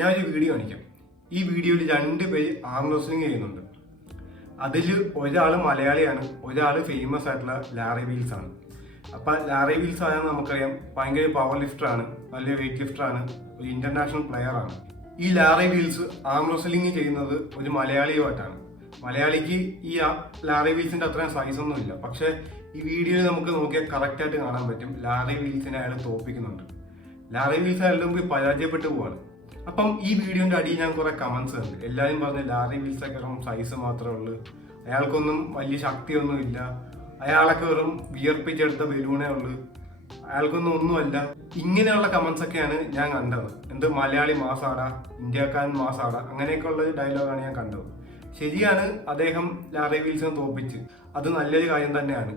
ഞാനൊരു വീഡിയോ കാണിക്കാം. ഈ വീഡിയോയിൽ 2 പേര് ആം റെസ്ലിംഗ് ചെയ്യുന്നുണ്ട്. അതിൽ ഒരാൾ മലയാളിയാണ്, ഒരാൾ ഫേമസ് ആയിട്ടുള്ള ലാറി വീൽസ് ആണ്. അപ്പം ലാറി വീൽസ് ആയാൽ നമുക്കറിയാം ഭയങ്കര പവർ ലിഫ്റ്ററാണ്, നല്ല വെയിറ്റ് ലിഫ്റ്ററാണ്, ഒരു ഇന്റർനാഷണൽ പ്ലെയർ ആണ്. ഈ ലാറി വീൽസ് ആം റെസ്ലിംഗ് ചെയ്യുന്നത് ഒരു മലയാളിയുമായിട്ടാണ്. മലയാളിക്ക് ഈ ലാറി വീൽസിന്റെ അത്രയും സൈസ് ഒന്നും ഇല്ല. പക്ഷെ ഈ വീഡിയോയിൽ നമുക്ക് നോക്കിയാൽ കറക്റ്റായിട്ട് കാണാൻ പറ്റും ലാറി വീൽസിനെ അയാൾ തോപ്പിക്കുന്നുണ്ട്. ലാറി വീൽസ് അയാളുടെ മുമ്പ് പരാജയപ്പെട്ടു പോവാണ്. അപ്പം ഈ വീഡിയോന്റെ അടിയിൽ ഞാൻ കുറെ കമന്റ്സ് ഉണ്ട്. എല്ലാവരും പറഞ്ഞ് ലാറി വീൽസൊക്കെ വെറും സൈസ് മാത്രമേ ഉള്ളൂ, അയാൾക്കൊന്നും വലിയ ശക്തിയൊന്നും ഇല്ല, അയാളൊക്കെ വെറും വിയർപ്പിച്ചെടുത്ത ബലൂണേ ഉള്ളൂ, അയാൾക്കൊന്നും ഒന്നുമല്ല. ഇങ്ങനെയുള്ള കമന്റ്സ് ഒക്കെയാണ് ഞാൻ കണ്ടത്. എന്ത് മലയാളി മാസാടാ, ഇന്ത്യക്കാരൻ മാസാടാ, അങ്ങനെയൊക്കെയുള്ള ഡയലോഗാണ് ഞാൻ കണ്ടത്. ശരിയാണ്, അദ്ദേഹം ലാറി വീൽസിനെ തോപ്പിച്ച്, അത് നല്ലൊരു കാര്യം തന്നെയാണ്.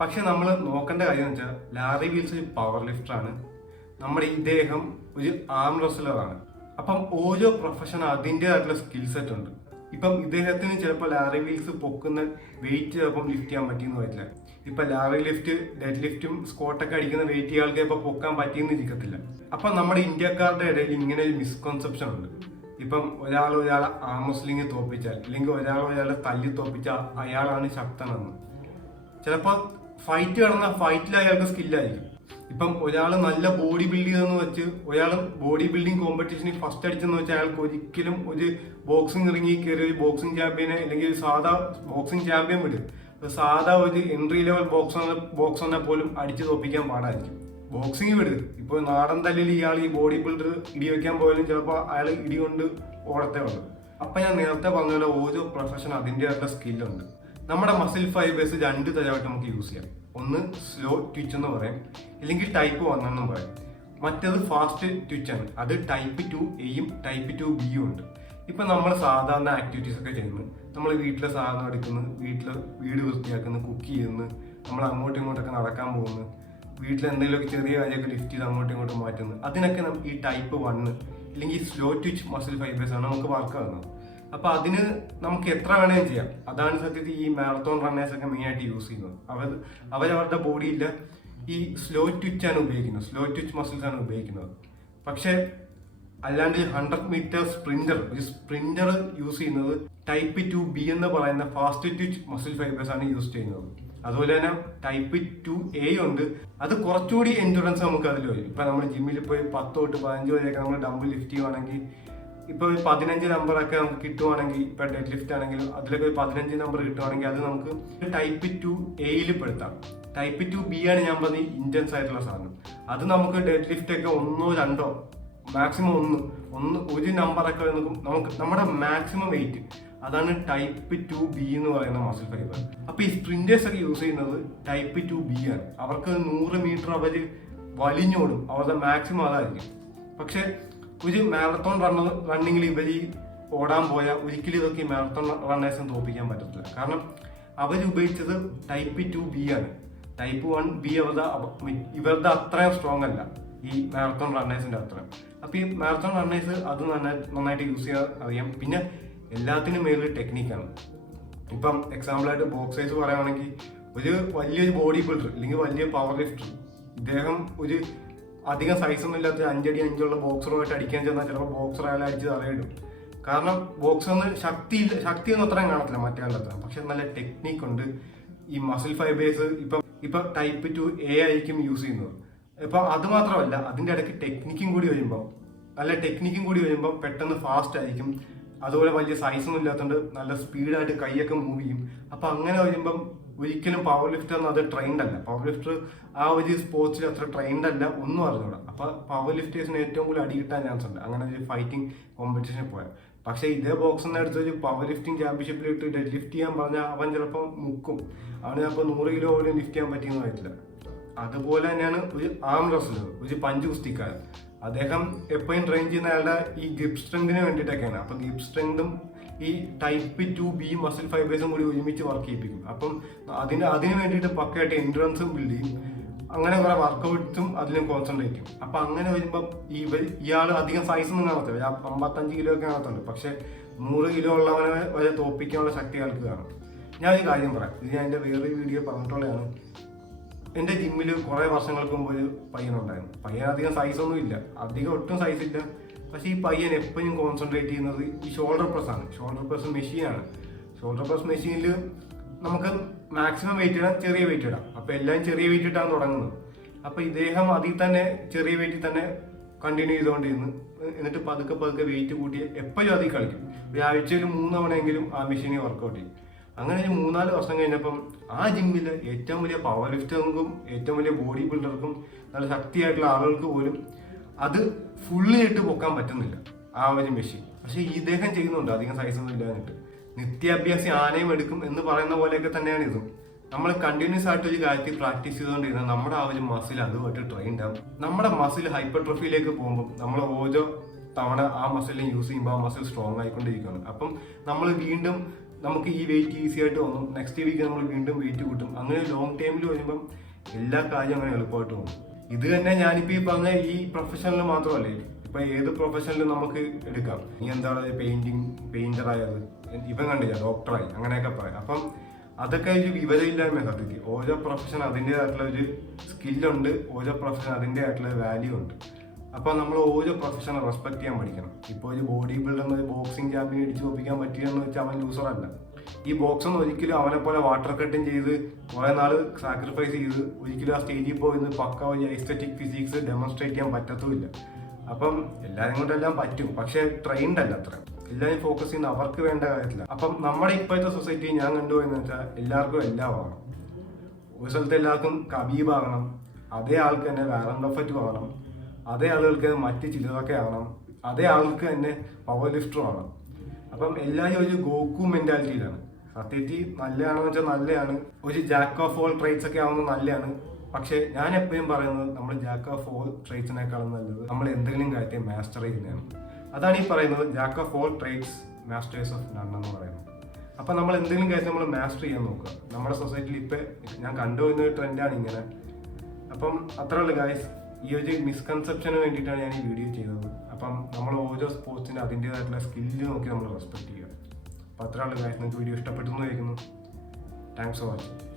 പക്ഷെ നമ്മൾ നോക്കേണ്ട കാര്യം എന്ന് വെച്ചാൽ ലാറി വീൽസ് ഒരു പവർ ലിഫ്റ്ററാണ്, നമ്മുടെ ഇദ്ദേഹം ഒരു ആം റെസ്ലറാണ്. അപ്പം ഓരോ പ്രൊഫഷൻ അതിൻ്റെതായിട്ടുള്ള സ്കിൽ സെറ്റ് ഉണ്ട്. ഇപ്പം ഇദ്ദേഹത്തിന് ചിലപ്പോൾ ലാറി വീൽസ് പൊക്കുന്ന വെയിറ്റ് ചിലപ്പം ലിഫ്റ്റ് ചെയ്യാൻ പറ്റിയെന്ന് വരില്ല. ഇപ്പം ലാറി ലിഫ്റ്റ്, ഡെഡ് ലിഫ്റ്റും സ്ക്വാട്ടൊക്കെ അടിക്കുന്ന വെയിറ്റ് ഇയാൾക്ക് ഇപ്പം പൊക്കാൻ പറ്റിയെന്ന് ഇരിക്കത്തില്ല. അപ്പം നമ്മുടെ ഇന്ത്യക്കാരുടെ ഇടയിൽ ഇങ്ങനെ ഒരു മിസ്കൺസെപ്ഷൻ ഉണ്ട്. ഇപ്പം ഒരാളെ ആം റെസ്ലിംഗ് തോപ്പിച്ചാൽ, അല്ലെങ്കിൽ ഒരാളെ തല്ലി തോപ്പിച്ചാൽ അയാളാണ് ശക്തനെന്ന്. ചിലപ്പോൾ ഫൈറ്റ് നടന്ന ഫൈറ്റിൽ അയാൾക്ക് സ്കില്ലായിരിക്കും. ഇപ്പം ഒരാൾ നല്ല ബോഡി ബിൽഡ് ചെയ്തെന്ന് വെച്ച് ഒരാൾ ബോഡി ബിൽഡിംഗ് കോമ്പറ്റീഷനിൽ ഫസ്റ്റ് അടിച്ചെന്ന് വെച്ചാൽ അയാൾക്ക് ഒരിക്കലും ഒരു ബോക്സിംഗ് ഇറങ്ങി കയറി ഒരു ബോക്സിംഗ് ചാമ്പ്യനെ, അല്ലെങ്കിൽ ഒരു സാധാ ബോക്സിംഗ് ചാമ്പ്യൻ വിടും, സാധാ ഒരു എൻട്രി ലെവൽ ബോക്സറിനെ പോലും അടിച്ചു തോപ്പിക്കാൻ പാടായിരിക്കും. ബോക്സിംഗ് വിടും, ഇപ്പോൾ നാടൻ തല്ലിൽ ഇയാൾ ഈ ബോഡി ബിൽഡർ ഇടി വയ്ക്കാൻ പോയാലും ചിലപ്പോൾ അയാൾ ഇടി കൊണ്ട് ഓടത്തേ ഉള്ളൂ. അപ്പം ഞാൻ നേരത്തെ പറഞ്ഞ പോലെ ഓരോ പ്രൊഫഷൻ അതിൻ്റെതായിട്ടുള്ള സ്കില്ലുണ്ട്. നമ്മുടെ മസിൽ ഫൈബേഴ്സ് 2 തരമായിട്ട് നമുക്ക് യൂസ് ചെയ്യാം. ഒന്ന് സ്ലോ ട്വിച്ച് എന്ന് പറയും, അല്ലെങ്കിൽ ടൈപ്പ് 1 എന്നും പറയും. മറ്റേത് ഫാസ്റ്റ് ട്വിച്ച് ആണ്, അത് ടൈപ്പ് 2A ടൈപ്പ് 2B ഉണ്ട്. ഇപ്പം നമ്മൾ സാധാരണ ആക്ടിവിറ്റീസ് ഒക്കെ ചെയ്യുന്നു, നമ്മൾ വീട്ടിലെ സാധനം എടുക്കുന്നു, വീട് വൃത്തിയാക്കുന്നു, കുക്ക് ചെയ്യുന്നു, നമ്മൾ അങ്ങോട്ടും ഇങ്ങോട്ടൊക്കെ നടക്കാൻ പോകുന്നു, വീട്ടിൽ എന്തെങ്കിലുമൊക്കെ ചെറിയ കാര്യമൊക്കെ ലിഫ്റ്റ് ചെയ്ത് അങ്ങോട്ടും ഇങ്ങോട്ടും മാറ്റുന്നു, അതിനൊക്കെ ഈ ടൈപ്പ് 1 അല്ലെങ്കിൽ സ്ലോ ട്വിച്ച് മസിൽ ഫൈബേഴ്സ് ആണ് നമുക്ക് വർക്ക് ആകുന്നത്. അപ്പൊ അതിന് നമുക്ക് എത്ര വേണേലും ചെയ്യാം. അതാണ് സത്യത്തിൽ ഈ മാരത്തോൺ റണ്ണേഴ്സ് ഒക്കെ മെയിൻ ആയിട്ട് യൂസ് ചെയ്യുന്നത്. അവരവരുടെ ബോഡിയിൽ ഈ സ്ലോ ട്വിച്ച് ആണ് ഉപയോഗിക്കുന്നത്, സ്ലോ ട്വിച്ച് മസിൽസ് ആണ് ഉപയോഗിക്കുന്നത്. പക്ഷെ അല്ലാണ്ട് 100 മീറ്റർ ഒരു സ്പ്രിന്റർ യൂസ് ചെയ്യുന്നത് ടൈപ്പ് 2B എന്ന് പറയുന്ന ഫാസ്റ്റ് ട്വിച്ച് മസിൽ ഫൈബേഴ്സ് ആണ് യൂസ് ചെയ്യുന്നത്. അതുപോലെ തന്നെ ടൈപ്പ് 2A ഉണ്ട്, അത് കുറച്ചുകൂടി എൻഡുറൻസ് നമുക്ക് അതിൽ വരും. ഇപ്പൊ നമ്മൾ ജിമ്മിൽ പോയി 10 തൊട്ട് 15 വരെയൊക്കെ നമ്മൾ ഡംബിൾ ലിഫ്റ്റ് ചെയ്യുവാണെങ്കിൽ, ഇപ്പോൾ 15 നമ്പറൊക്കെ നമുക്ക് കിട്ടുവാണെങ്കിൽ, ഇപ്പൊ ഡെഡ് ലിഫ്റ്റ് ആണെങ്കിലും അതിലൊക്കെ 15 നമ്പർ കിട്ടുവാണെങ്കിൽ അത് നമുക്ക് ടൈപ്പ് 2A പെടുത്താം. ടൈപ്പ് 2B ആണ് ഞാൻ പറഞ്ഞ ഇന്റൻസ് ആയിട്ടുള്ള സാധനം. അത് നമുക്ക് ഡെഡ് ലിഫ്റ്റ് ഒക്കെ 1 2 മാക്സിമം ഒരു നമ്പറൊക്കെ നമുക്ക് നമ്മുടെ മാക്സിമം വെയിറ്റ്, അതാണ് ടൈപ്പ് 2B എന്ന് പറയുന്ന മസിൽ ഫൈബർ. അപ്പൊ ഈ സ്പ്രിന്റേഴ്സ് ഒക്കെ യൂസ് ചെയ്യുന്നത് ടൈപ്പ് 2B ആണ്. അവർക്ക് 100 മീറ്റർ അവർ വലിഞ്ഞോടും, അവരുടെ മാക്സിമം അതായിരിക്കും. പക്ഷെ ഒരു മാരത്തോൺ റണ്ണിങ്ങിൽ ഇവർ ഓടാൻ പോയാൽ ഒരിക്കലും ഇതൊക്കെ ഈ മാരത്തോൺ റണ്ണേഴ്സിന് തോൽപ്പിക്കാൻ പറ്റത്തില്ല. കാരണം അവർ ഉപയോഗിച്ചത് ടൈപ്പ് 2B ആണ്. ടൈപ്പ് 1B ഇവരുടെ അത്രയും സ്ട്രോങ് അല്ല ഈ മാരത്തോൺ റണ്ണേഴ്സിന്റെ അത്രയും. അപ്പൊ ഈ മാരത്തോൺ റണ്ണേഴ്സ് അത് നന്നായിട്ട് യൂസ് ചെയ്യാൻ അറിയാം. പിന്നെ എല്ലാത്തിനും മേലൊരു ടെക്നിക്കാണ്. ഇപ്പം എക്സാമ്പിളായിട്ട് ബോക്സേഴ്സ് പറയുകയാണെങ്കിൽ, വലിയൊരു ബോഡി ബിൽഡർ അല്ലെങ്കിൽ വലിയ പവർ ലിഫ്റ്റർ, ഇദ്ദേഹം ഒരു അധികം സൈസൊന്നും ഇല്ലാത്ത 5 അടി 5 ബോക്സറുമായിട്ട് അടിക്കാൻ ചെന്നാൽ ചിലപ്പോൾ ബോക്സർ അയാളെ അടിച്ച് തറയിടും. കാരണം ബോക്സറിന് ശക്തിയൊന്നും അത്രയും കാണത്തില്ല മറ്റേ അത്ര. പക്ഷെ നല്ല ടെക്നിക്കുണ്ട്. ഈ മസിൽ ഫൈബേഴ്സ് ഇപ്പൊ ടൈപ്പ് 2A ആയിരിക്കും യൂസ് ചെയ്യുന്നത്. ഇപ്പൊ അത് മാത്രമല്ല, അതിന്റെ ഇടയ്ക്ക് ടെക്നിക്കും കൂടി വരുമ്പോൾ പെട്ടെന്ന് ഫാസ്റ്റ് ആയിരിക്കും. അതുപോലെ വലിയ സൈസൊന്നും ഇല്ലാത്തതുകൊണ്ട് നല്ല സ്പീഡായിട്ട് കൈയൊക്കെ മൂവ് ചെയ്യും. അപ്പൊ അങ്ങനെ വരുമ്പം ഒരിക്കലും പവർ ലിഫ്റ്റർ അത് ട്രെയിൻഡ് അല്ല. പവർ ലിഫ്റ്റർ ആ ഒരു സ്പോർട്സിൽ അത്ര ട്രെയിൻഡ് അല്ല, ഒന്നും അറിഞ്ഞൂടാ. അപ്പൊ പവർ ലിഫ്റ്റേഴ്സിന് ഏറ്റവും കൂടുതൽ അടി കിട്ടാൻ ചാൻസ് ഉണ്ട് അങ്ങനെ ഒരു ഫൈറ്റിംഗ് കോമ്പറ്റീഷനിൽ പോയാൽ. പക്ഷെ ഇതേ ബോക്സിന്റെ അടുത്ത് ഒരു പവർ ലിഫ്റ്റിംഗ് ചാമ്പ്യൻഷിപ്പിലിട്ട് ഡെഡ് ലിഫ്റ്റ് ചെയ്യാൻ പറഞ്ഞാൽ അവൻ ചിലപ്പോൾ മുക്കും. അവന് ചിലപ്പോൾ 100 കിലോ പോലും ലിഫ്റ്റ് ചെയ്യാൻ പറ്റിയെന്ന് വരില്ല. അതുപോലെ തന്നെയാണ് ഒരു ആം റെസ്ലർ, ഒരു പഞ്ച് കുസ്തിക്കാരൻ. അദ്ദേഹം എപ്പോഴും ട്രെയിൻ ചെയ്യുന്ന അയാളുടെ ഈ ഗ്രിപ്പ് സ്ട്രെങ്തിന് വേണ്ടിയിട്ടൊക്കെയാണ്. അപ്പം ഗ്രിപ്പ് സ്ട്രെങ്തും ഈ ടൈപ്പ് 2B മസിൽ ഫൈബേഴ്സും കൂടി ഒരുമിച്ച് വർക്ക് ചെയ്യിപ്പിക്കും. അപ്പം അതിന് വേണ്ടിയിട്ട് പക്കയായിട്ട് എൻഡുറൻസും ബിൽഡ് ചെയ്യും. അങ്ങനെ കുറെ വർക്കൗട്ട്സും അതിലും കോൺസെൻട്രേറ്റ് ചെയ്യും. അപ്പം അങ്ങനെ വരുമ്പം ഇയാൾ അധികം സൈസൊന്നും കാണത്തില്ല, 55 കിലോ ഒക്കെ കാണത്തുള്ളൂ. പക്ഷെ 100 കിലോ ഉള്ളവനെ വരെ തോൽപ്പിക്കാനുള്ള ശക്തി ആൾക്ക് കാണും. ഞാനൊരു കാര്യം പറയാം, ഇത് ഞാൻ എൻ്റെ വേറൊരു വീഡിയോ പറഞ്ഞിട്ടുള്ളതാണ്. എൻ്റെ ജിമ്മിൽ കുറേ വർഷങ്ങൾക്ക് മുമ്പ് ഒരു പയ്യനുണ്ടായിരുന്നു. പയ്യൻ അധികം സൈസൊന്നും ഇല്ല, ഒട്ടും സൈസ് ഇല്ല. പക്ഷേ ഈ പയ്യൻ എപ്പോഴും കോൺസെൻട്രേറ്റ് ചെയ്യുന്നത് ഈ ഷോൾഡർ പ്രസ് ആണ്. ഷോൾഡർ പ്രസ് മെഷീനാണ്. ഷോൾഡർ പ്രസ് മെഷീനിൽ നമുക്ക് മാക്സിമം വെയിറ്റ് ഇടാം, ചെറിയ വെയിറ്റ് ഇടാം. അപ്പോൾ എല്ലാം ചെറിയ വെയിറ്റ് ഇട്ടാണ് തുടങ്ങുന്നത്. അപ്പോൾ ഇദ്ദേഹം അതിൽ തന്നെ ചെറിയ വെയിറ്റിൽ തന്നെ കണ്ടിന്യൂ ചെയ്തുകൊണ്ടിരുന്നു. എന്നിട്ട് പതുക്കെ പതുക്കെ വെയിറ്റ് കൂട്ടി എപ്പോഴും അതിൽ കളിക്കും. ആഴ്ചയിൽ 3 തവണയെങ്കിലും ആ മെഷീനിൽ വർക്കൗട്ട് ചെയ്യും. അങ്ങനെ ഒരു 3-4 വർഷം കഴിഞ്ഞപ്പം ആ ജിമ്മിൽ ഏറ്റവും വലിയ പവർ ലിഫ്റ്റർക്കും ഏറ്റവും വലിയ ബോഡി ബിൽഡർക്കും നല്ല ശക്തിയായിട്ടുള്ള ആളുകൾക്ക് പോലും അത് ഫുള്ളി ആയിട്ട് പൊക്കാൻ പറ്റുന്നില്ല ആ ഒരു മെഷീൻ. പക്ഷെ ഇദ്ദേഹം ചെയ്യുന്നുണ്ട്, അധികം സൈസൊന്നും ഇല്ലാന്നിട്ട്. നിത്യാഭ്യാസി ആനയും എടുക്കും എന്ന് പറയുന്ന പോലെയൊക്കെ തന്നെയാണ് ഇതും. നമ്മൾ കണ്ടിന്യൂസ് ആയിട്ട് ഒരു കാര്യത്തിൽ പ്രാക്ടീസ് ചെയ്തുകൊണ്ടിരുന്നാൽ നമ്മുടെ ആ ഒരു മസിൽ അതുമായിട്ട് ട്രെയിൻഡ് ആവും. നമ്മുടെ മസിൽ ഹൈപ്പർട്രോഫിയിലേക്ക് പോകുമ്പോൾ നമ്മൾ ഓരോ തവണ ആ മസിലിനെ യൂസ് ചെയ്യുമ്പോൾ ആ മസിൽ സ്ട്രോങ് ആയിക്കൊണ്ടിരിക്കുകയാണ്. അപ്പം നമ്മൾ വീണ്ടും നമുക്ക് ഈ വെയിറ്റ് ഈസി ആയിട്ട് തോന്നും. നെക്സ്റ്റ് വീക്ക് നമ്മൾ വീണ്ടും വെയിറ്റ് കൂട്ടും. അങ്ങനെ ലോങ് ടൈമിൽ വരുമ്പം എല്ലാ കാര്യവും അങ്ങനെ എളുപ്പമായിട്ട് തോന്നും. ഇത് തന്നെ ഞാനിപ്പോൾ ഈ പറഞ്ഞ ഈ പ്രൊഫഷനിൽ മാത്രമല്ലേ, ഇപ്പൊ ഏത് പ്രൊഫഷനിലും നമുക്ക് എടുക്കാം. നീ എന്താണ് പെയിന്റർ ആയത്, ഇവൻ കണ്ടില്ല ഡോക്ടറായി, അങ്ങനെയൊക്കെ പറയാം. അപ്പം അതൊക്കെ ഒരു വിവരമില്ലായ്മ സത്യത്തിൽ. ഓരോ പ്രൊഫഷൻ അതിൻ്റെതായിട്ടുള്ള ഒരു സ്കില്ലുണ്ട്, ഓരോ പ്രൊഫഷൻ അതിൻ്റെതായിട്ടുള്ള വാല്യൂ ഉണ്ട്. അപ്പൊ നമ്മൾ ഓരോ പ്രൊഫഷനെ റെസ്പെക്ട് ചെയ്യാൻ പഠിക്കണം. ഇപ്പോൾ ഒരു ബോഡി ബിൽഡറിന് ബോക്സിംഗ് ചാമ്പ്യൻ ഇടിച്ചു തോപ്പിക്കാൻ പറ്റിയെന്ന് വെച്ചാൽ അവൻ ലൂസറല്ല. ഈ ബോക്സൊന്നും ഒരിക്കലും അവനെ പോലെ വാട്ടർ കട്ടിങ് ചെയ്ത് കുറെ നാൾ സാക്രിഫൈസ് ചെയ്ത് ഒരിക്കലും ആ സ്റ്റേജിൽ പോയി പക്ക ഒരു എസ്തെറ്റിക് ഫിസിക്സ് ഡെമോൺസ്ട്രേറ്റ് ചെയ്യാൻ പറ്റത്തുമില്ല. അപ്പം എല്ലാവരും കൊണ്ടെല്ലാം പറ്റും, പക്ഷെ ട്രെയിൻഡ് അല്ല അത്ര. എല്ലാവരും ഫോക്കസ് ചെയ്യുന്ന അവർക്ക് വേണ്ട കാര്യത്തില്ല. അപ്പം നമ്മുടെ ഇപ്പോഴത്തെ സൊസൈറ്റി ഞാൻ കണ്ടുപോയെന്ന് വെച്ചാൽ എല്ലാവർക്കും എല്ലാം ആവണം. ഒരു സ്ഥലത്ത് എല്ലാവർക്കും കബീബ് ആകണം, അതേ ആൾക്ക് തന്നെ വാറൻ ബഫറ്റ് ആവണം, അതേ ആളുകൾക്ക് മറ്റ് ചിലതൊക്കെ ആവണം, അതേ ആൾക്ക് തന്നെ പവർ ലിഫ്റ്ററും ആവണം. അപ്പം എല്ലാവരും ഒരു ഗോക്കു മെന്റാലിറ്റിയിലാണ്. സത്യത്തിൽ നല്ലതാണെന്ന് വെച്ചാൽ നല്ലതാണ്, ഒരു ജാക്ക് ഓഫ് ഓൾ ട്രേഡ്സ് ഒക്കെ ആവുന്നത് നല്ലതാണ്. പക്ഷെ ഞാൻ എപ്പോഴും പറയുന്നത് നമ്മൾ ജാക്ക് ഓഫ് ഓൾ ട്രേഡ്സിനേക്കാളും നല്ലത് നമ്മൾ എന്തെങ്കിലും കാര്യത്തെ മാസ്റ്റർ ചെയ്യുന്നതാണ്. അതാണ് ഈ പറയുന്നത് jack of all trades masters of none എന്ന് പറയുന്നത്. അപ്പം നമ്മൾ എന്തെങ്കിലും കാര്യം നമ്മൾ മാസ്റ്റർ ചെയ്യാൻ നോക്കുക. നമ്മുടെ സൊസൈറ്റിയിൽ ഇപ്പം ഞാൻ കണ്ടുപോകുന്ന ഒരു ട്രെൻഡാണ് ഇങ്ങനെ. അപ്പം അത്രയുള്ള ഗായ്സ്, ഈ ഒരു മിസ്കൺസെപ്ഷന് വേണ്ടിയിട്ടാണ് ഞാൻ ഈ വീഡിയോ ചെയ്തത്. അപ്പം നമ്മൾ ഓരോ സ്പോർട്സിന് അതിൻ്റെതായിട്ടുള്ള സ്കില്ല് നോക്കി നമ്മൾ റെസ്പെക്ട് ചെയ്യുക. അപ്പം അത്രയുള്ള ഗായ്സ്, നിങ്ങൾക്ക് വീഡിയോ ഇഷ്ടപ്പെട്ടു എന്ന് ചോദിക്കുന്നു. Thanks for watching.